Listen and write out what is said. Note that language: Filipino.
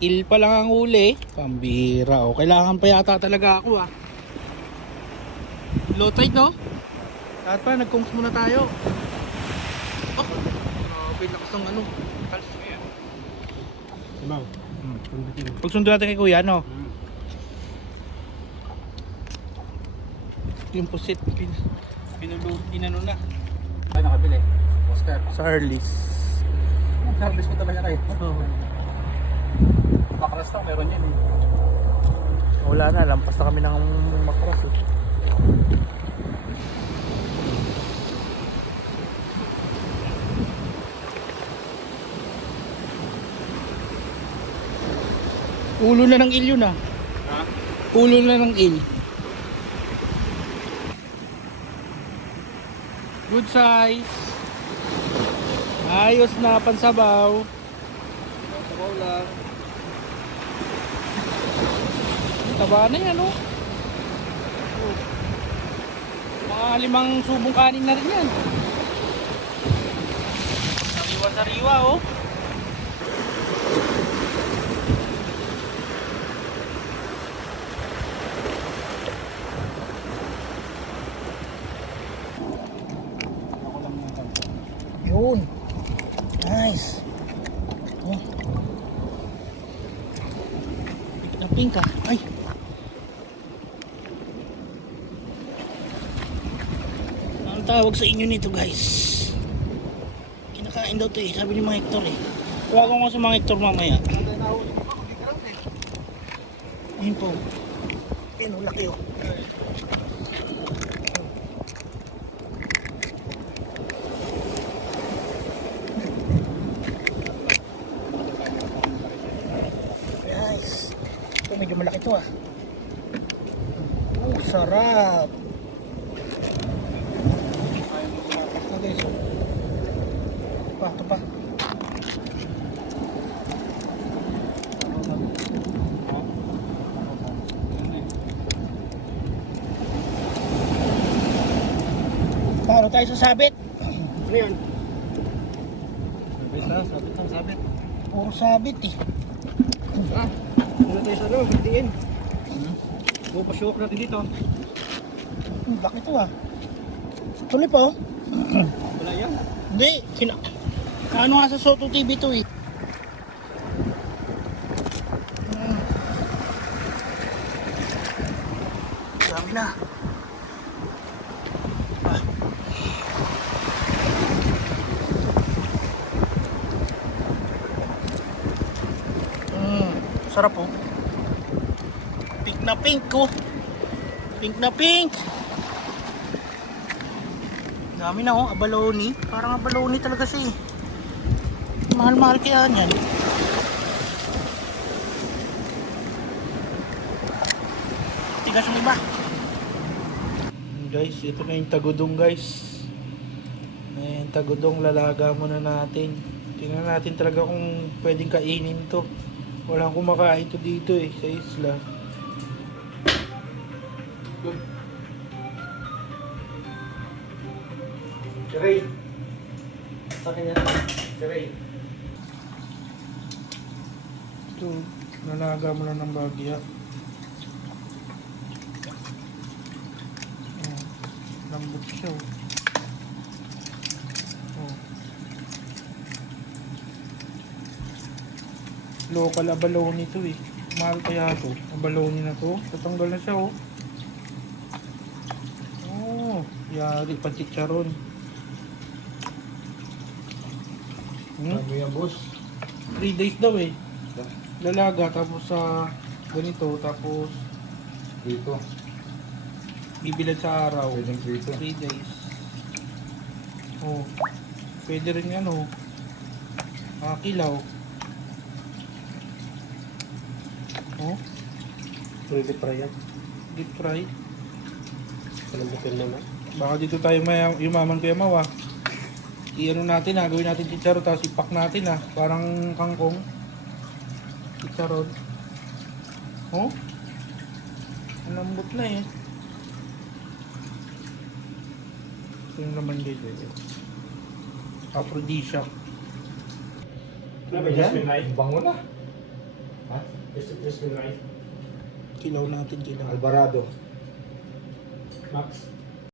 Il pa lang ang huli. Pambira oh. Kailangan pa yata talaga ako ah. Low tide no? Lahat pa, nag-kungs muna tayo. Oh, grabe lakas ng ano. Kalis mo yan. Dibaw. Pagsundo natin kay kuya no? Yung pusit, pinano na. Ay, nakabili. Oscar. Sa Harleys. Harleys mo talaga kayo. Oo. Makras na, meron yan eh. Wala na, lampas na kami ng Macross eh. Ulo na ng il yun ah. Ha? Ulo na ng il. Good size. Ayos na, pansabaw. Sabaw lang. Taba na yan oh. Mga 5 subong kanin na rin yan. Sariwa-sariwa oh. Yun. Nice. Oh. Pink na pink ah. Ay. Ang tawag sa inyo nito guys. Kinakain daw to eh. Sabi ni mga Hector eh. Tawagan ko sa mga Hector mamaya. Ayun po. Ayun oh, laki oh. Nice. Ito medyo malaki to ah. Oh, sarap. Okay, so. Ito pa. Paano tayo sasabit? Ano yan? Sabit na, sabit na, sabit. Puro sabit eh. Ah, ano tayo sa ano, bitiin. Pupasyoke natin dito. Laki to ah. Tuloy pa oh. Wala yan. Hindi. Ano nga sa Soto TV to eh. Dami na. Ah. Sarap oh. Pink na pink oh. Pink na pink. Dami na oh, abalone. Parang abalone talaga siya eh. Mahal-mahal kaya yan. Tigas yung iba. Guys, ito na yung tagudong guys. Ayan, tagudong lalaga muna natin. Tingnan natin talaga kung pwedeng kainin to. Walang kumakain to dito eh, sa isla. Siray. Sa kanya. Siray. Ito, lalaga mo lang ng bagya. Oh, lambot siya oh. Oh. Local abalone ito eh. Mahal kaya ito. Abalone na to. Tatanggal na siya oh. Oh. Yari pa chicharon. Ano yan, boss? 3 days daw eh. Lalaga, tapos sa ganito, tapos Dito. bibilad sa araw. Pwedeng dito. 3 days. Oh. Pwede rin ano. Kilaw. Oh. Pwede pa yan. Deep fry. Palambutin naman. Baka dito tayo yumaman Kuya Maw ah. I-ano natin ah, gawin natin chicharon tapos ipak natin ah. Parang kangkong. Chicharon. Oh? Ang lambot na eh. Ito yung laman dito eh. Aphrodisiac. Ano ba yan? Bango na. Ha? Kilaw natin, kilaw. Alvarado. Max.